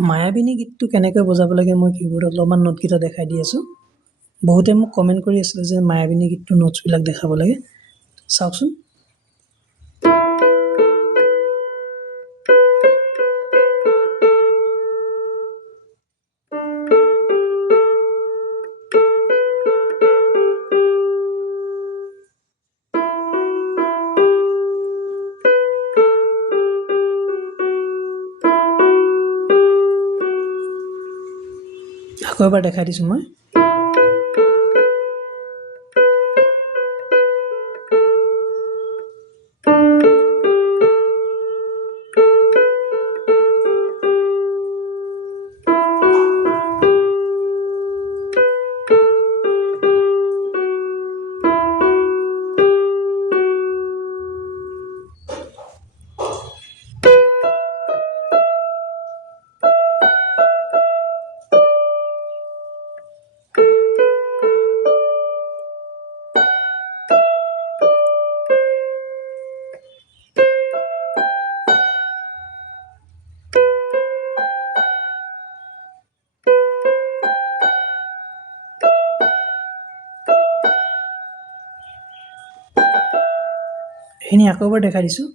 মায়াবিনী গীতটো কেনেকৈ বজাব লাগে মই কীবোৰ্ডত অলপমান নোটকেইটা দেখাই দি আছোঁ বহুতে মোক কমেণ্ট কৰি আছিলে যে মায়াবিনী গীতটোৰ নোটছবিলাক দেখাব লাগে চাওকচোন আকৌ এবাৰ দেখাই দিছোঁ মই এইখিনি আকৌ এবাৰ দেখাই দিছোঁ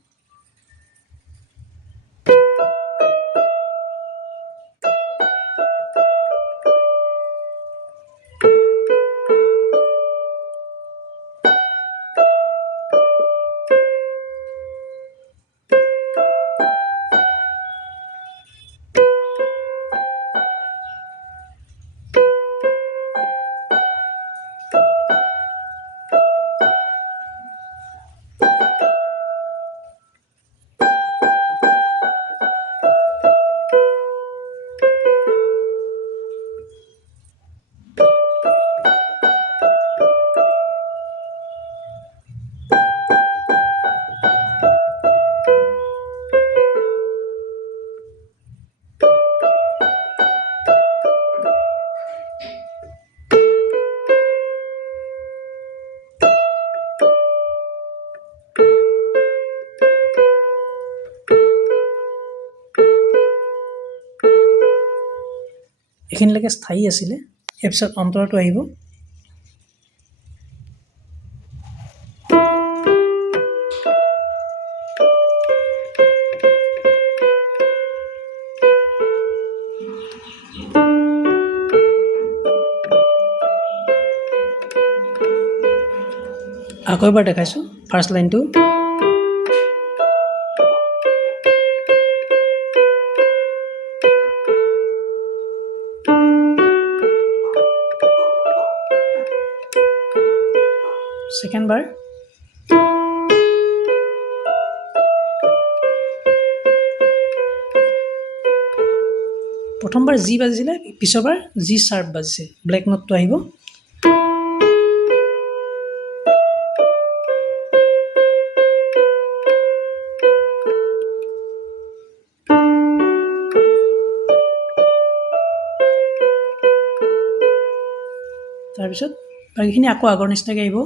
এইখিনিলৈকে স্থায়ী আছিলে ইয়াৰ পিছত অন্তৰাটো আহিব আকৌ এবাৰ দেখাইছোঁ ফাৰ্ষ্ট লাইনটো ছেকেণ্ড বাৰ প্ৰথমবাৰ জি বাজিছিলে পিছৰবাৰ জি শাৰ্প বাজিছে ব্লেক নোটটো আহিব তাৰপিছত বাকীখিনি আকৌ আগৰ নিচিনাকৈ আহিব